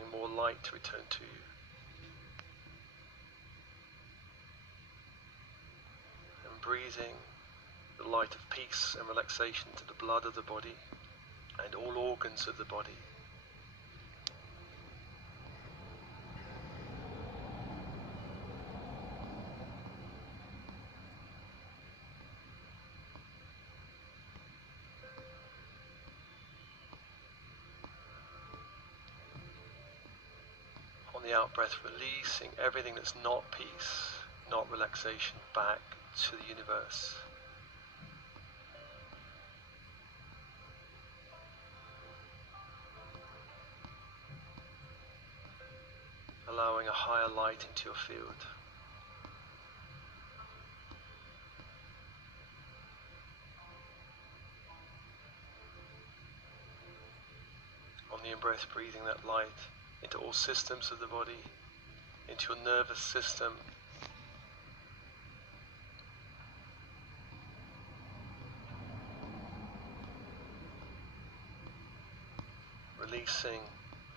allowing more light to return to you. And breathing the light of peace and relaxation to the blood of the body and all organs of the body. On the out-breath, releasing everything that's not peace, not relaxation, back to the universe. Allowing a higher light into your field. On the in-breath, breathing that light into all systems of the body, into your nervous system, releasing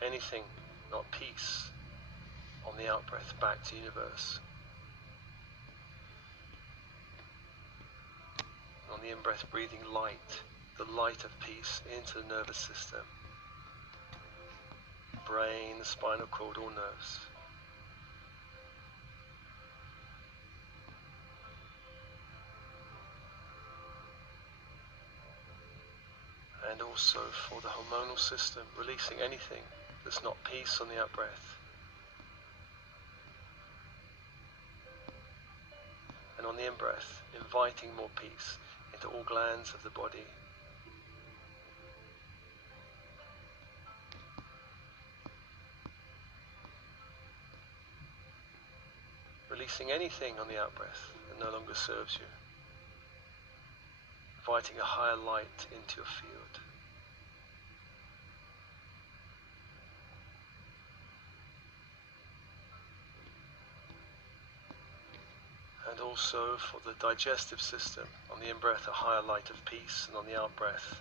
anything not peace on the out-breath back to the universe. On the in-breath, breathing light, the light of peace into the nervous system, brain, the spinal cord, all nerves. And also for the hormonal system, releasing anything that's not peace on the out-breath. And on the in-breath, inviting more peace into all glands of the body. Releasing anything on the out-breath that no longer serves you. Inviting a higher light into your field. And also for the digestive system, on the in-breath a higher light of peace, and on the out-breath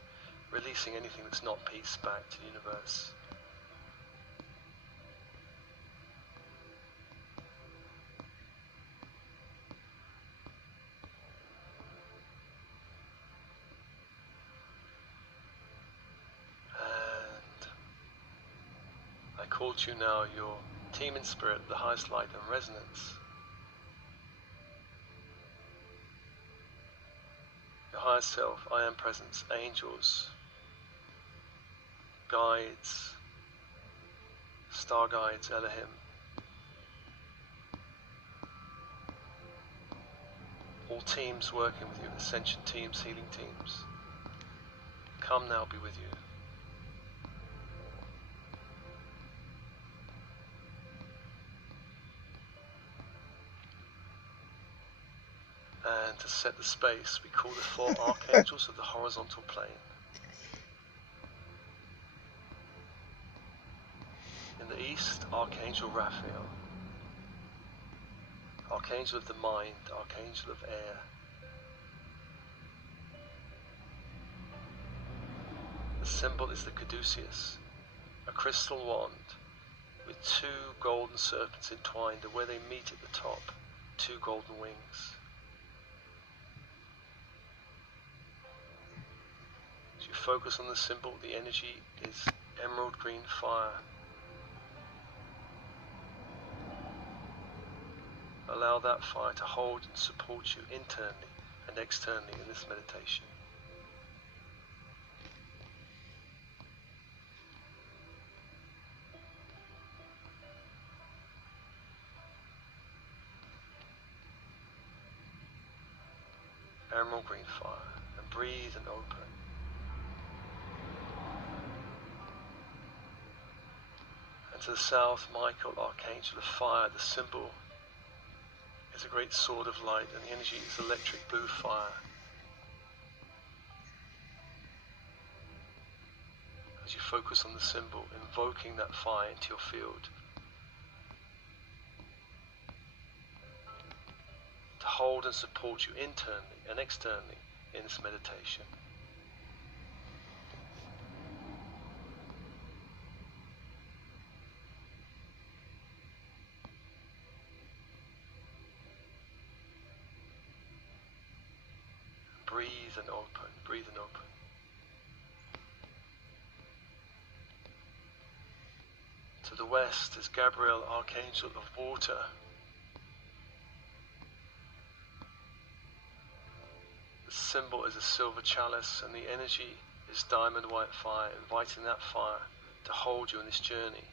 releasing anything that's not peace back to the universe. And I call to you now your team in spirit, the highest light and resonance. Your higher self, I am presence, angels, guides, star guides, Elohim. All teams working with you, ascension teams, healing teams. Come now, be with you. And to set the space, we call the 4 archangels of the horizontal plane. In the east, Archangel Raphael, Archangel of the mind, Archangel of air. The symbol is the caduceus, a crystal wand with 2 golden serpents entwined, and where they meet at the top, 2 golden wings. As you focus on the symbol, the energy is emerald green fire. Allow that fire to hold and support you internally and externally in this meditation. Emerald green fire, and breathe and open. And to the south, Michael, Archangel of fire, the symbol is a great sword of light, and the energy is electric blue fire. As you focus on the symbol, invoking that fire into your field, to hold and support you internally and externally in this meditation. breathe and open, breathe and open. To the west is Gabriel, Archangel of Water. The symbol is a silver chalice, and the energy is diamond white fire, inviting that fire to hold you in this journey.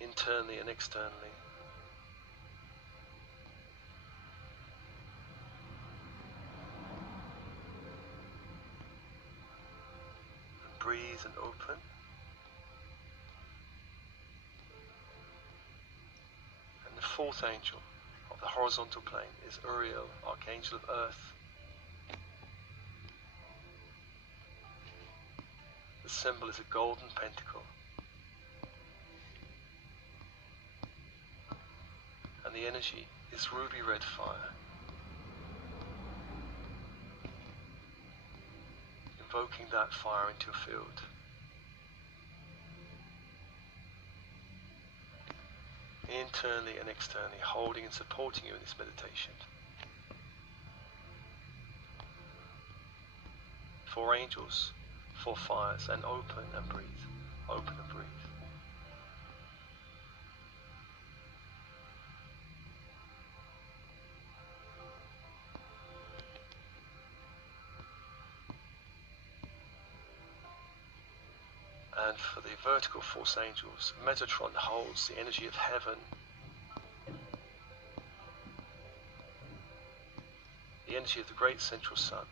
Internally and externally. And breathe and open. And the fourth angel of the horizontal plane is Uriel, Archangel of Earth. The symbol is a golden pentacle. And the energy is ruby red fire. Invoking that fire into your field. Internally and externally, holding and supporting you in this meditation. 4 angels, 4 fires, and open and breathe. Open and breathe. And for the vertical force angels, Metatron holds the energy of heaven. The energy of the great central sun.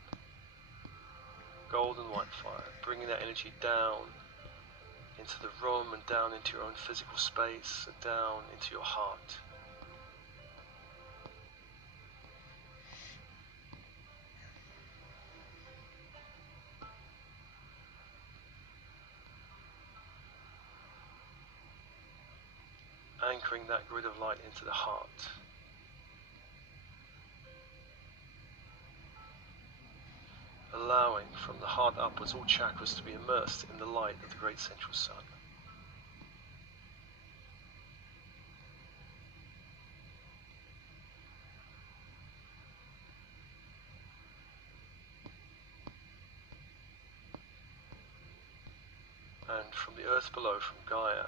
Golden white fire, bringing that energy down into the room and down into your own physical space and down into your heart. Anchoring that grid of light into the heart. Allowing from the heart upwards all chakras to be immersed in the light of the great central sun. And from the earth below, from Gaia,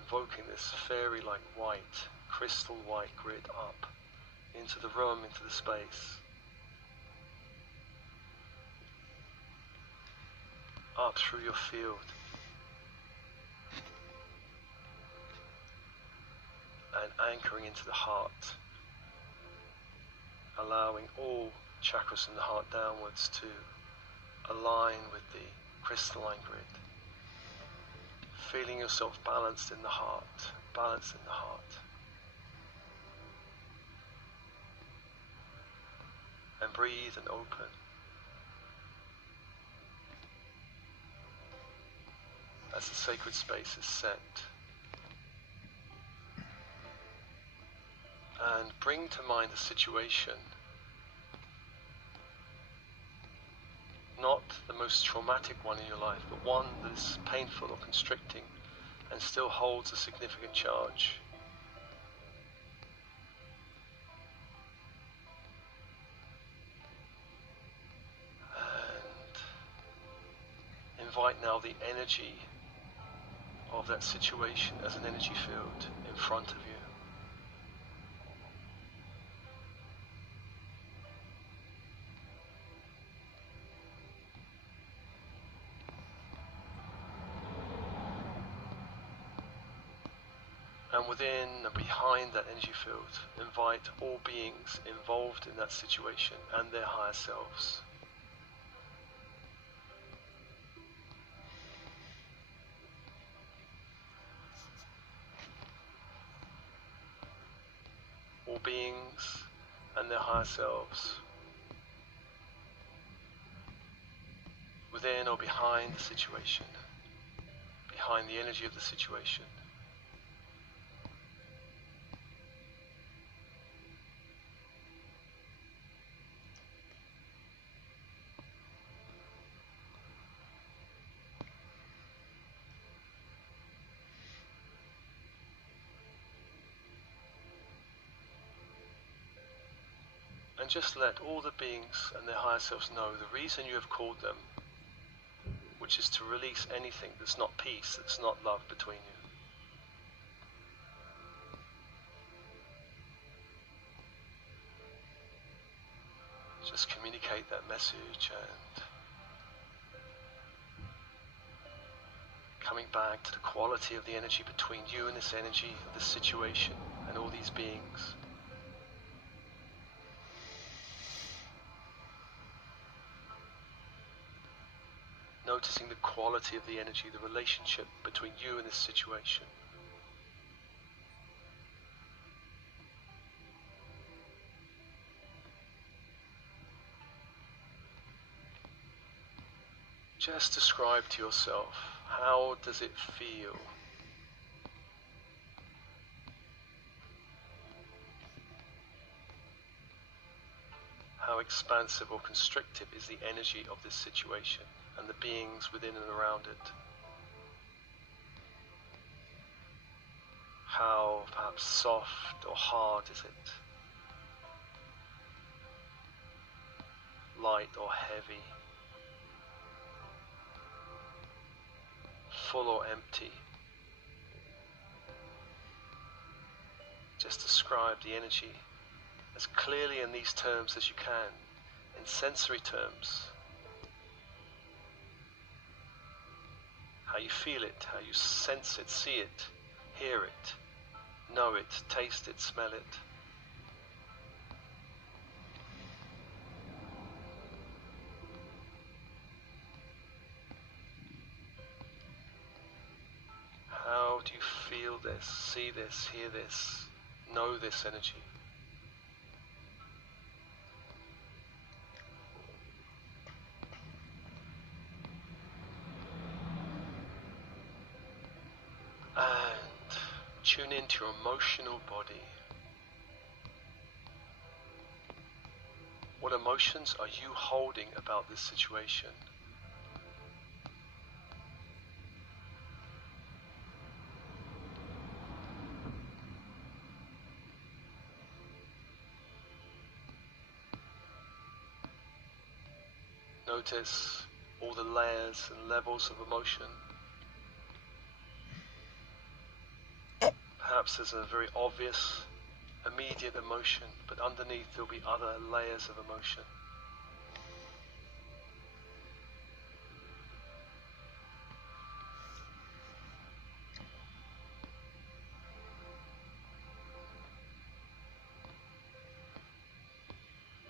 invoking this fairy-like white, crystal white grid up into the room, into the space, up through your field, and anchoring into the heart, allowing all chakras in the heart downwards to align with the crystalline grid. Feeling yourself balanced in the heart, balanced in the heart. And breathe and open. As the sacred space is set. And bring to mind a situation, not the most traumatic one in your life, but one that is painful or constricting and still holds a significant charge. And invite now the energy of that situation as an energy field in front of you. And within and behind that energy field, invite all beings involved in that situation and their higher selves. All beings and their higher selves, within or behind the situation, behind the energy of the situation. And just let all the beings and their higher selves know the reason you have called them, which is to release anything that's not peace, that's not love between you. Just communicate that message, and coming back to the quality of the energy between you and this energy of this situation and all these beings. Noticing the quality of the energy, the relationship between you and this situation. Just describe to yourself, how does it feel? How expansive or constrictive is the energy of this situation and the beings within and around it? How perhaps soft or hard is it? Light or heavy? Full or empty? Just describe the energy as clearly in these terms as you can, in sensory terms. How you feel it, how you sense it, see it, hear it, know it, taste it, smell it. How do you feel this, see this, hear this, know this energy? And tune into your emotional body. What emotions are you holding about this situation? Notice all the layers and levels of emotion. Perhaps there's a very obvious, immediate emotion, but underneath there'll be other layers of emotion.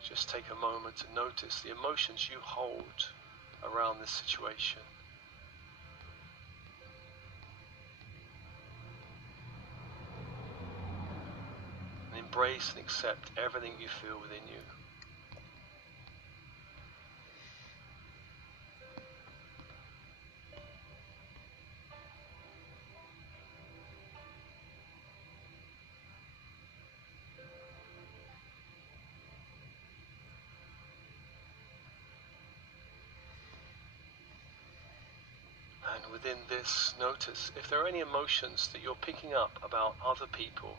Just take a moment to notice the emotions you hold around this situation. And embrace and accept everything you feel within you. And within this, notice if there are any emotions that you're picking up about other people,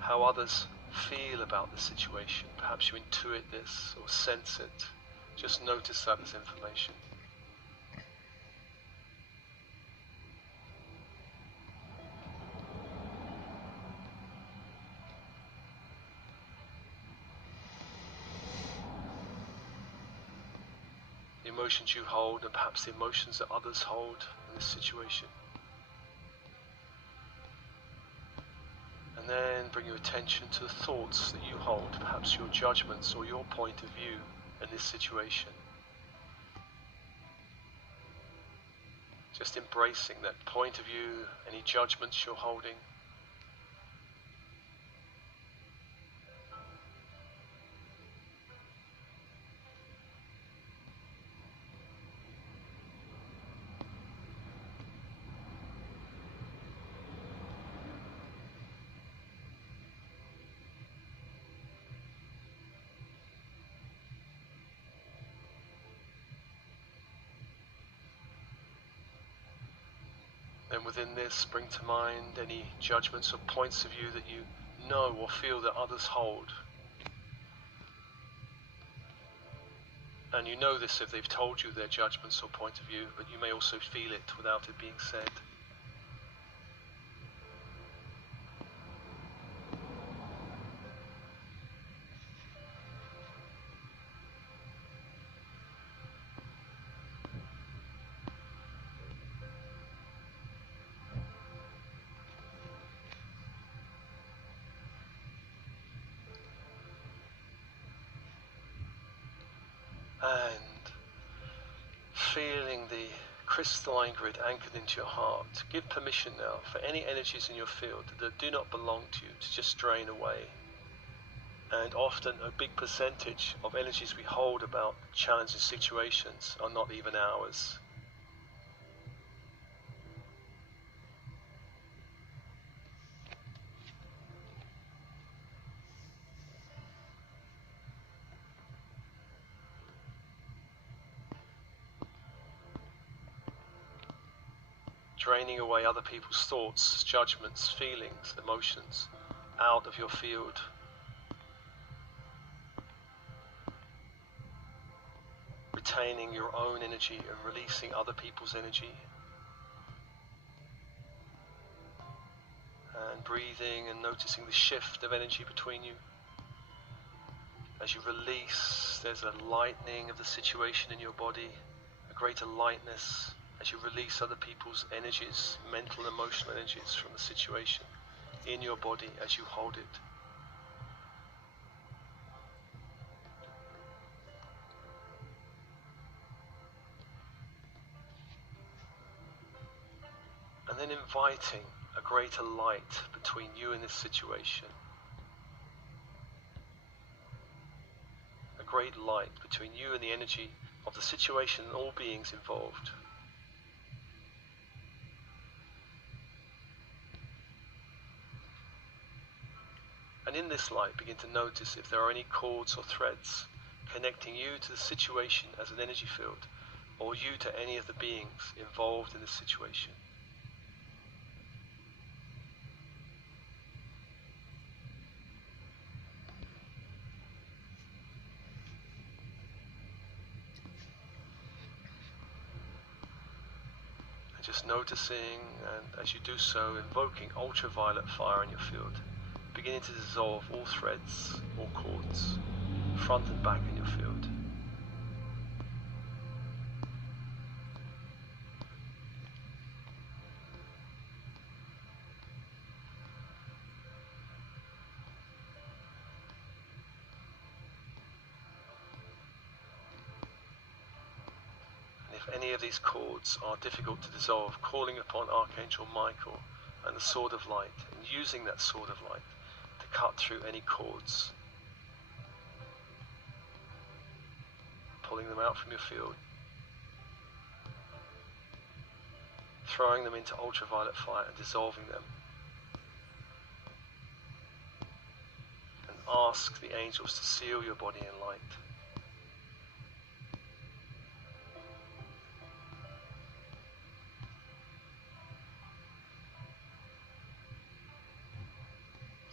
how others feel about the situation. Perhaps you intuit this or sense it. Just notice that as information. The emotions you hold and perhaps the emotions that others hold in this situation. And then bring your attention to the thoughts that you hold, perhaps your judgments or your point of view in this situation. Just embracing that point of view, any judgments you're holding. And within this, bring to mind any judgments or points of view that you know or feel that others hold. And you know this if they've told you their judgments or point of view, but you may also feel it without it being said. And feeling the crystalline grid anchored into your heart, give permission now for any energies in your field that do not belong to you to just drain away. And often a big percentage of energies we hold about challenging situations are not even ours. Draining away other people's thoughts, judgments, feelings, emotions out of your field. Retaining your own energy and releasing other people's energy. And breathing and noticing the shift of energy between you. As you release, there's a lightening of the situation in your body, a greater lightness as you release other people's energies, mental and emotional energies from the situation in your body as you hold it. And then inviting a greater light between you and this situation. A great light between you and the energy of the situation and all beings involved. And in this light, begin to notice if there are any cords or threads connecting you to the situation as an energy field, or you to any of the beings involved in this situation. And just noticing, and as you do so, invoking ultraviolet fire in your field, beginning to dissolve all threads, all cords, front and back in your field. And if any of these cords are difficult to dissolve, calling upon Archangel Michael and the Sword of Light, and using that Sword of Light to cut through any cords, pulling them out from your field, throwing them into ultraviolet fire and dissolving them. And ask the angels to seal your body in light.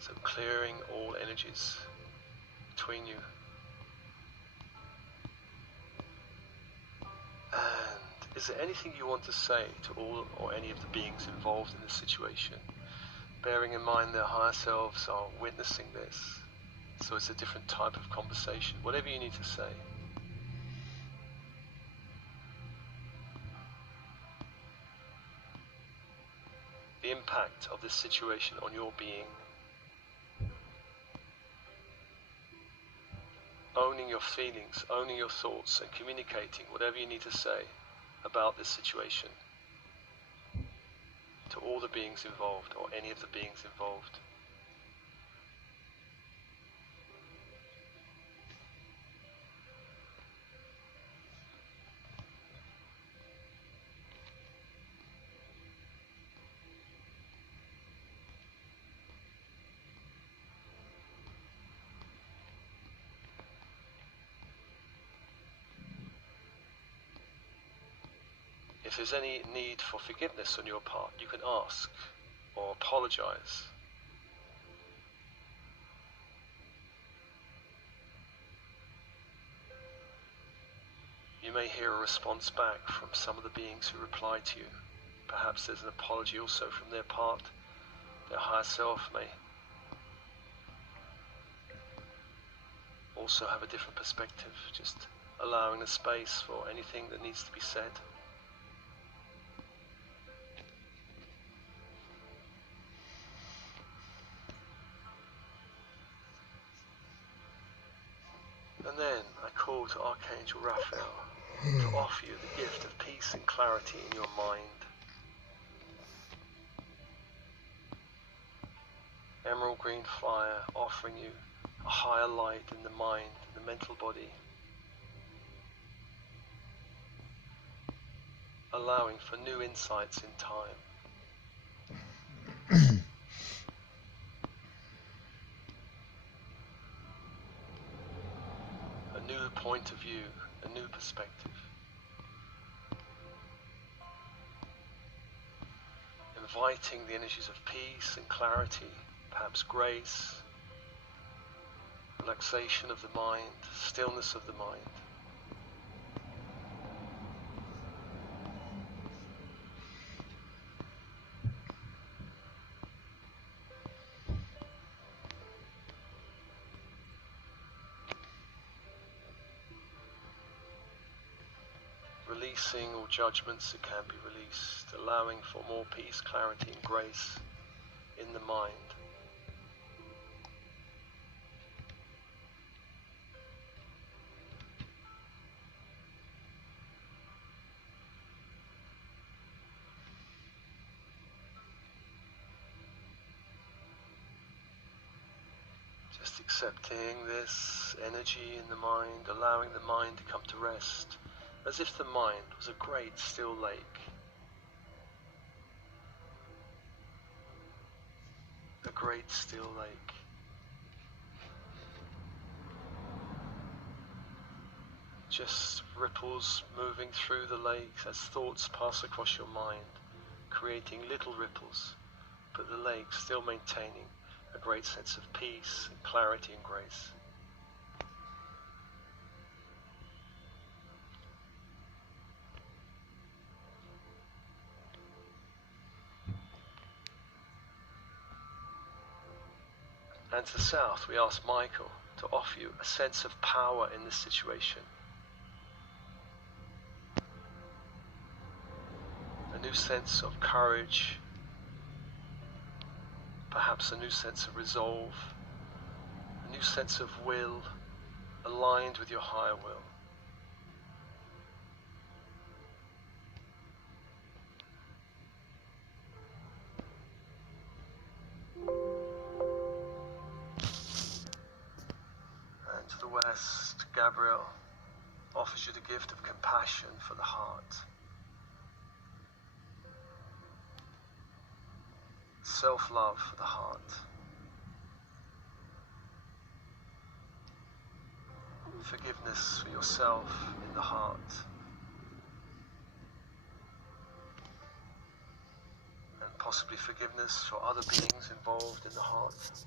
So clearing all energies between you. And is there anything you want to say to all or any of the beings involved in this situation? Bearing in mind their higher selves are witnessing this, so it's a different type of conversation. Whatever you need to say. The impact of this situation on your being. Owning your feelings, owning your thoughts, and communicating whatever you need to say about this situation to all the beings involved, or any of the beings involved. If there's any need for forgiveness on your part, you can ask or apologize. You may hear a response back from some of the beings who reply to you. Perhaps there's an apology also from their part. Their higher self may also have a different perspective, just allowing the space for anything that needs to be said. And then I call to Archangel Raphael to offer you the gift of peace and clarity in your mind. Emerald green fire offering you a higher light in the mind, the mental body, allowing for new insights in time. A new point of view, a new perspective. Inviting the energies of peace and clarity, perhaps grace, relaxation of the mind, stillness of the mind. Releasing all judgments that can be released, allowing for more peace, clarity and grace in the mind. Just accepting this energy in the mind, allowing the mind to come to rest, as if the mind was a great still lake. A great still lake. Just ripples moving through the lake as thoughts pass across your mind, creating little ripples, but the lake still maintaining a great sense of peace and clarity and grace. And to the south, we ask Michael to offer you a sense of power in this situation. A new sense of courage, perhaps a new sense of resolve, a new sense of will, aligned with your higher will. And to the west, Gabriel offers you the gift of compassion for the heart. Self-love for the heart. Forgiveness for yourself in the heart. And possibly forgiveness for other beings involved in the heart.